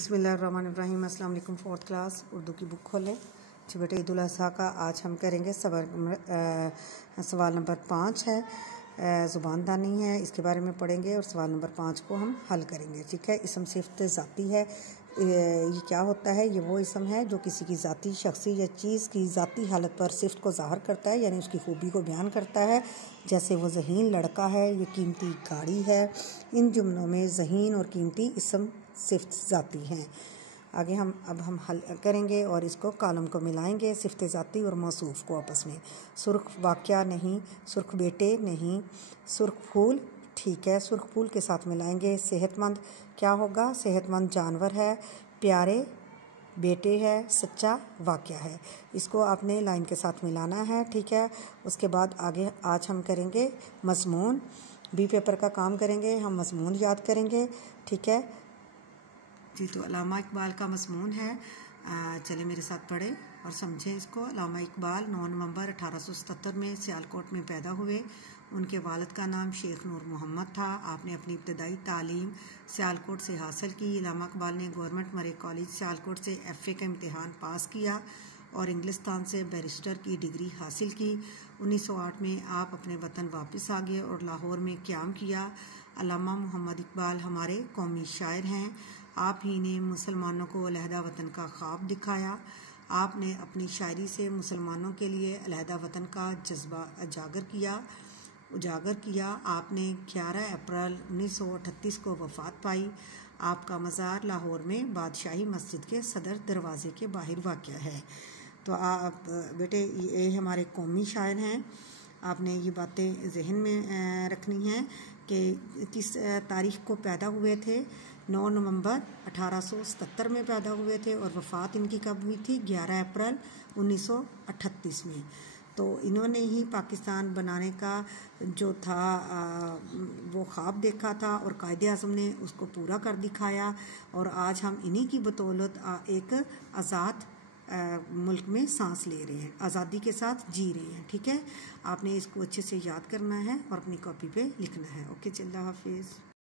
बिस्मिल्लाहिर्रहमानिर्रहीम। अस्सलाम वालेकुम। फोर्थ क्लास उर्दू की बुक खोलें। जी बेटे, ईद उल अज़हा का आज हम करेंगे सवाल नंबर 5 है, ज़ुबानदानी है, इसके बारे में पढ़ेंगे और सवाल नंबर 5 को हम हल करेंगे। ठीक है। इसम सिफ़त ज़ाती है। ये क्या होता है? ये वो इसम है जो किसी की ज़ाती, शख्सी या चीज़ की ज़ाती हालत पर सिफ़त को ज़ाहिर करता है, यानी उसकी खूबी को बयान करता है। जैसे वो ज़हीन लड़का है, ये कीमती गाड़ी है। इन जुमलों में ज़हीन और कीमती इसम सिफ़त ज़ाती हैं। आगे हम हल करेंगे और इसको कॉलम को मिलाएंगे। सिफ़त ज़ाती और मौसूफ़ को आपस में। सुर्ख वाक़या नहीं, सुर्ख बेटे नहीं, सुर्ख फूल ठीक है, सुर्ख फूल के साथ मिलाएंगे। सेहतमंद क्या होगा? सेहतमंद जानवर है। प्यारे बेटे है, सच्चा वाक़या है। इसको आपने लाइन के साथ मिलाना है। ठीक है। उसके बाद आगे आज हम करेंगे मज़मून। बी पेपर का काम करेंगे, हम मज़मून याद करेंगे। ठीक है जी। तो अल्लामा इकबाल का मज़मून है। चले मेरे साथ पढ़ें और समझें इसको। अल्लामा इकबाल 9 नवंबर 1877 में सियालकोट में पैदा हुए। उनके वालिद का नाम शेख नूर मोहम्मद था। आपने अपनी इब्तदाई तालीम सियालकोट से हासिल की। अल्लामा इकबाल ने गवर्नमेंट मरे कॉलेज सियालकोट से FA का इम्तिहान पास किया और इंग्लिस्तान से बैरिस्टर की डिग्री हासिल की। 1908 में आप अपने वतन वापस आ गए और लाहौर में क़याम किया। अल्लामा मोहम्मद इकबाल हमारे कौमी शायर हैं। आप ही ने मुसलमानों को अलहदा वतन का ख्वाब दिखाया। आपने अपनी शायरी से मुसलमानों के लिए अलहदा वतन का जज्बा उजागर किया। आपने 11 अप्रैल 1938 को वफ़ात पाई। आपका मज़ार लाहौर में बादशाही मस्जिद के सदर दरवाज़े के बाहर वाक़या है। तो आप बेटे ये हमारे कौमी शायर हैं। आपने ये बातें जहन में रखनी हैं कि किस तारीख़ को पैदा हुए थे। 9 नवंबर 1877 में पैदा हुए थे और वफ़ात इनकी कब हुई थी? 11 अप्रैल 1938 में। तो इन्होंने ही पाकिस्तान बनाने का जो था वो ख्वाब देखा था और कायदे-ए-आज़म ने उसको पूरा कर दिखाया और आज हम इन्हीं की बदौलत एक आज़ाद मुल्क में सांस ले रहे हैं, आज़ादी के साथ जी रहे हैं। ठीक है। आपने इसको अच्छे से याद करना है और अपनी कॉपी पे लिखना है। ओके, अल्लाह हाफिज़।